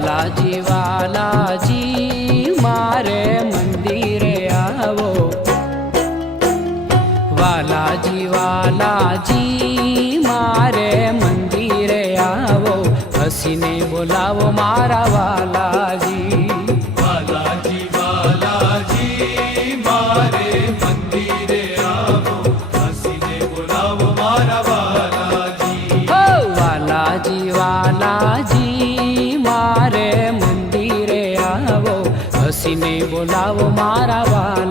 વાલાજી વાલાજી મારે મંદિરે આવો વાલાજી વાલાજી મારે મંદિરે આવો હસીને બોલાવો મારા વાલાજી બાલાજી બાલાજી મારે મંદિરે આવો હસીને બોલાવો મારા બાલાજી હો વાલાજી વાલાજી તુલસીને બોલાવો મારા વાલા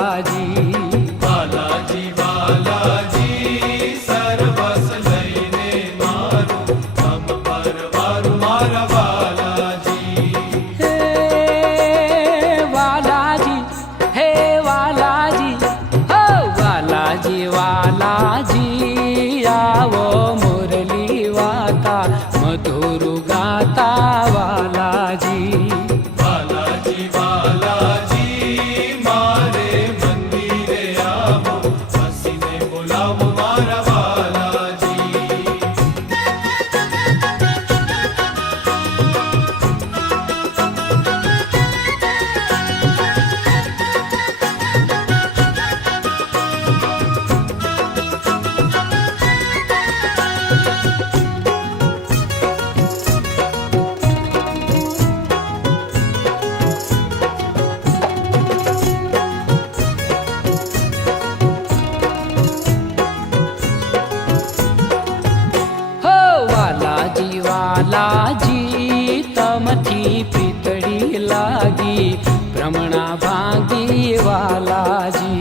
म्हणा भागी वालाजी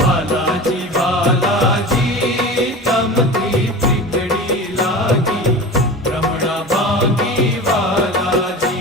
बालाजी बालाजी तमती लागी भागी बालाजी बालाजी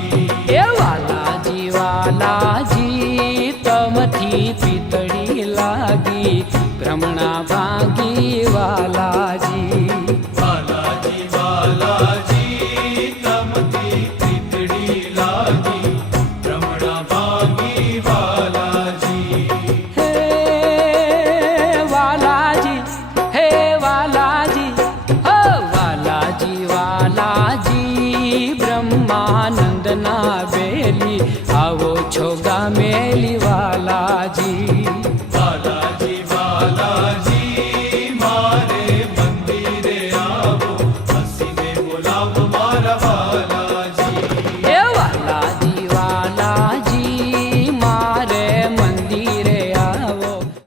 ગામેલી વાલાજી